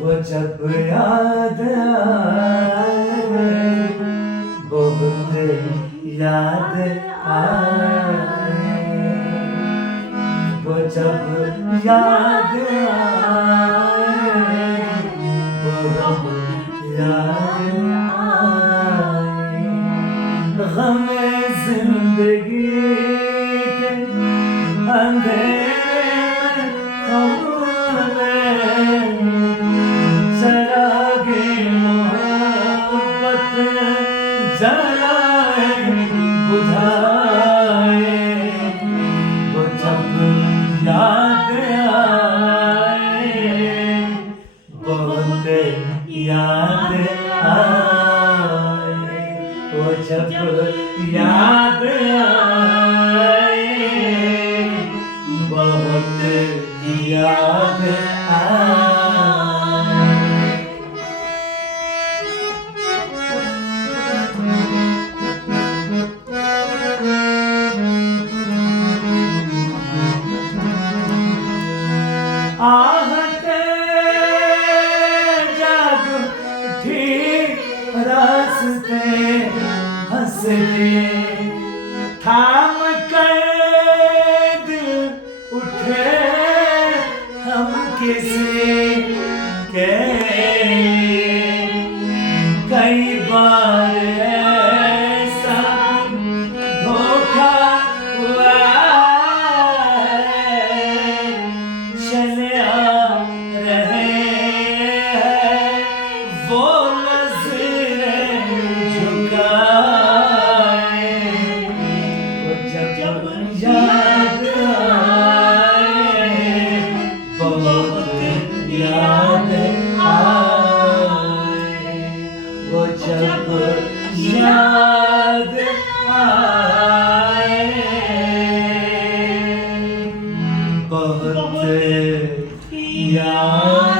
वो जब याद आए, बहुत याद आए, वो जब याद आए, बहुत याद आए, हमें जिंदगी के अंधेरे हमने चरागे मोहब्बत जलाए बुझाए, वो जब याद आए, बहुत याद आए, वो जब याद आए, बहुत याद आए। आहते जग ठीक रास्ते हंसते थाम कर दिल उठे हम किसी के लिए, कई बार ऐसा धोखा हुआ है, चले आ रहे हैं वो नजरें झुकाए, वो जब याद आए, बहुत याद आए, वो जब याद आए, बहुत याद